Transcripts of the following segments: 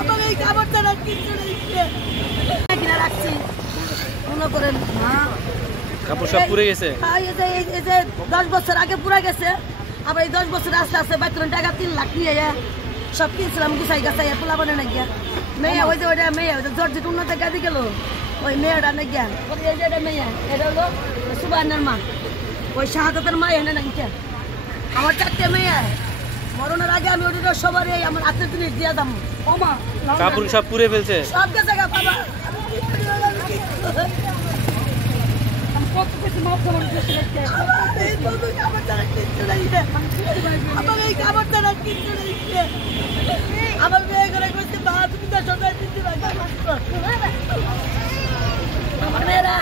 আমার এই খাবার ছাড়া কিছু নেই কিনা রাখছি মনে করেন কাপড় সব পুড়ে গেছে। এই যে 10 বছর আগে পুরা গেছে, আবার এই 10 বছর আস্তে আস্তে বেতন টাকা 3 লাখ নিয়ে সব কিনছিলাম গুছাই গাছাই পোলা বানে না গিয়া মেয়ে ওই যে ওইটা মেয়ে জর্জিট উন্নত গাদি গেল ওই মেয়েটা না গিয়া এই যে মেয়ে এটা হলো সুবানের মা, ওই শাহাদাতের মা এনে না গিয়া আমার 4টে মেয়ে মরণের আগে আমি ওটা সবার আমার হাতের জিনিস দিয়ে দাম ও মা কাপড় সব পুড়ে ফেলছে সব গেছে গা বাবা কত কিছু মাপ করে দিয়েছে এই বন্ধু আমার দ্বারা কিচ্ছু নাই আমার এই খাবার দ্বারা কিচ্ছু নাই আমার মেয়ে করে কইছে মা তুমি তো সবাই দিতে পারবে আমার মেয়েরা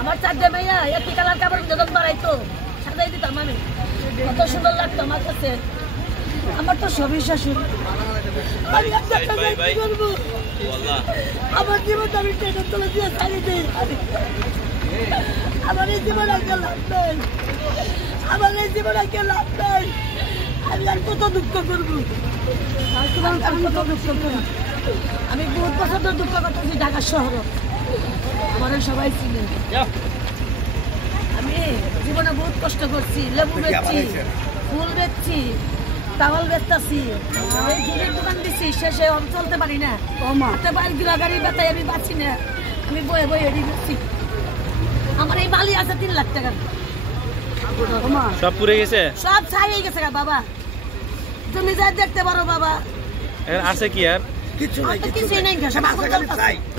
আমার 4টে মেয়ে একই কালার কাপড় যখন বাড়াইতো সাজাই দিতাম আমি কত সুন্দর লাগতো আমার কাছে। আমার তো সবই শাশুড়ি আমার জীবন আমি ট্রেনের তলে দিয়ে ছাড়ি দিই আমার এই জীবন আগে লাভ নাই আমার এই জীবন আগে লাভ নাই আমি আর কত দুঃখ করবো কত দুঃখ করবো আমি বহুত বছর ধরে দুঃখ করতেছি ঢাকা শহর আমার সবাই চিনে আমি জীবনে বহুত কষ্ট করছি লেবু বেচছি ফুল বেচছি টাওয়াল বেচতেছি এই দুধের দোকান দিচ্ছি শেষে আমি চলতে পারি না হাতে বাইর গাড়ি বেতাই আমি পাচ্ছি না আমি বয়ে বয়ে এড়িয়ে বেচছি আমার এই বালি আছে 3 লাখ টাকা সব পুড়ে গেছে সব ছাই হয়ে গেছে বাবা তুমি যা দেখতে পারো বাবা আছে কি আর কিছু নাই কিছুই নাই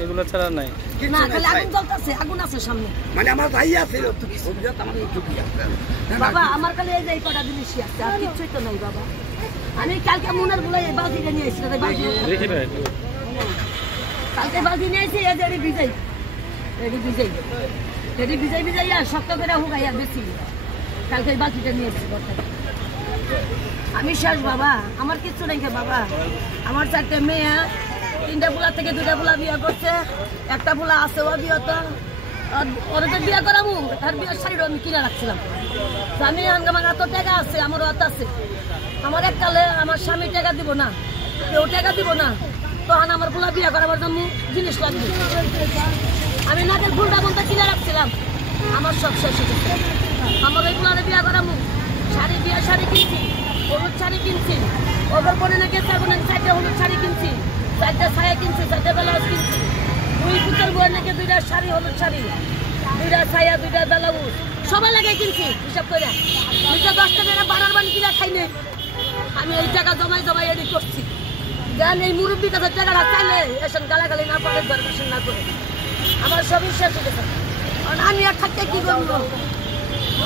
এগুলো ছাড়া নাই না খালি আগুন জ্বলতেছে আগুন আছে সামনে মানে আমার ভাই আছে তো কিছু আমার একটু কি আছে বাবা আমার খালি এই যে কটা জিনিসই আছে আর কিছুই তো নাই বাবা আমি কালকে মুনার বলে এই বালতিটা নিয়ে এসেছি কালকে বালতি নিয়ে এসেছি এই যে রেডি ভিজাই আর শক্ত করে হুগাইয়া বেশি কালকে এই বালতিটা নিয়ে এসেছি আমি শেষ বাবা আমার কিচ্ছু নেই বাবা আমার 4টে মেয়ে 3টা পোলা থেকে 2টা পোলা বিয়ে করছে, একটা পোলা আছে ও বিয়ে তো ওরা তো বিয়ে করাবো তার বিয়ের শাড়িটা আমি কিনে রাখছিলাম তো আমি আমার এত টাকা আছে আমার হাত আছে আমার এককালে আমার স্বামী টাকা দিব না কেউ টাকা দিব না তখন আমার পোলা বিয়ে করাবার জন্য জিনিস লাগবে আমি নাকের ফুলটা বলতে কিনে রাখছিলাম আমার সব শেষ হয়ে গেছে আমার ওই পোলারে বিয়ে করাবো বিয়ের শাড়ি কিনছি হলুদ শাড়ি কিনছি ওপর পরে নাকি 4টা হলুদ শাড়ি কিনছি 4টা ছায়া কিনছি 4টা ব্লাউজ কিনছি 2 পুতুল বউয়ের নাকি 2টা শাড়ি হলুদ শাড়ি 2টা ছায়া 2টা ব্লাউজ সবাই লাগে কিনছি হিসাব করে আমি তো 10 টাকা 12 বান কিনা খাই নাই আমি এই টাকা জমাই এডি করছি জান এই মুরব্বী কাছে টাকাটা চাইলে এসন গালাগালি না পড়ে দরকার না করে আমার সবই শেষ হয়ে গেছে আর আমি আর থাকতে কি করবো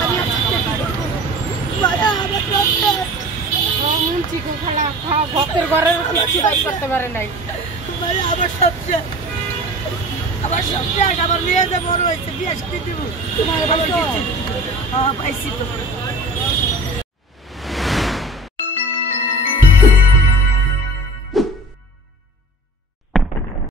আমি আর থাকতে কি করবো ভক্তের ঘরের কিছু করতে পারে নাই আমার সবচেয়ে আমার মেয়ে যে বড় হয়েছে বিয়ে সাথে দিব তোমার পাইছি তো